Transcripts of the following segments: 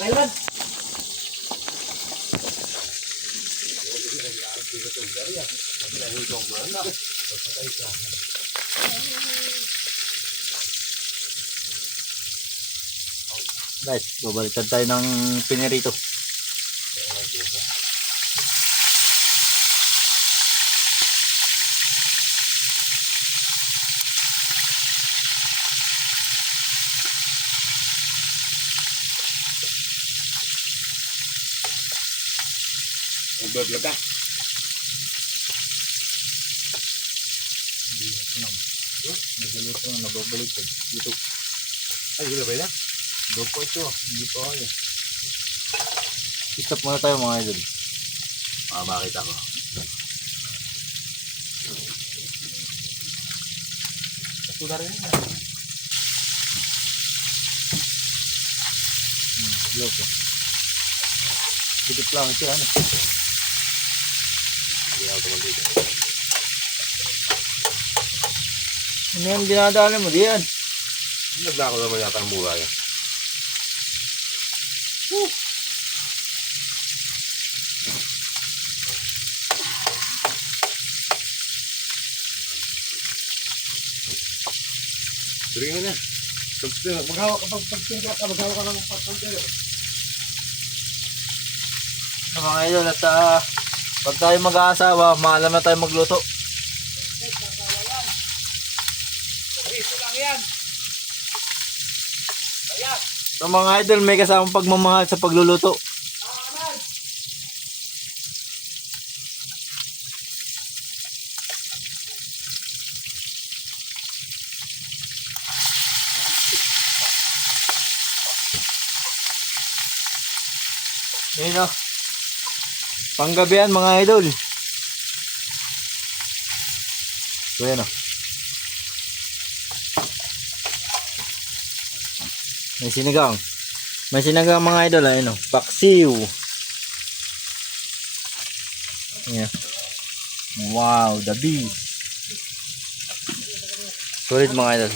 Thailand. Guys, babalikan tayo ng pinirito. Nagbablog ka. Nagaluto na nababalikan dito. Ay, gila ba yun? Dopo ito, hindi pa kaya. Stop muna tayo mga idol. Makita ko. Patuda rin yan. Loko. Dikit lang siya ano. Hindi ako naman dito. Ano yung dinadaanan mo diyan? Nagdako naman yata ang mura yan. Turingin mo na. Maghawak ka pagpagtingga ka, maghawak ka ng pagpagtingga. Mga idol at pag tayo mag-aasawa, maalam na tayo magluto. Ito lang yan. Ayan. So mga idol, may kasamang pagmamahal sa pagluluto. Ayun o. Panggabihan mga idol. So yan o. May sinigang. May sinigang mga idol. Ayun o. Paksiw. Ayan. Wow. The beef. Solid mga idol.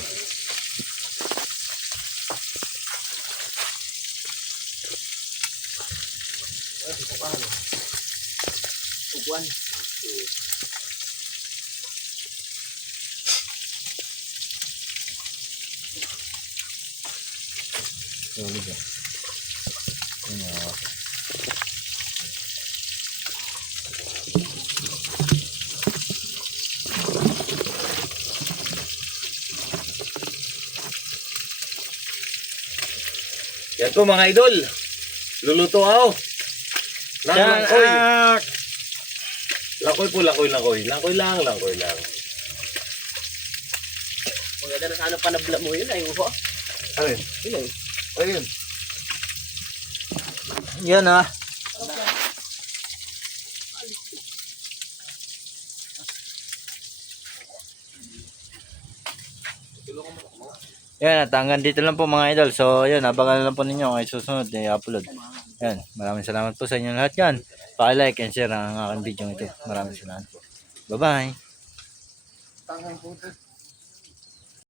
Upuan. Solid o. Ayun o. Yan po mga idol. Luluto ako. Lakoy. Lakoy po, lakoy. Lakoy lang. Maganda na sana panabla mo yun ay uho. Ayun. Yun. Ayun. Yan ah. Yan, at hanggang dito lang po mga idol. So, yun, abangan lang po ninyo ay susunod na i-upload. Yan, maraming salamat po sa inyo lahat yan. Pa-like and share ang aking video ito. Maraming salamat po. Bye-bye.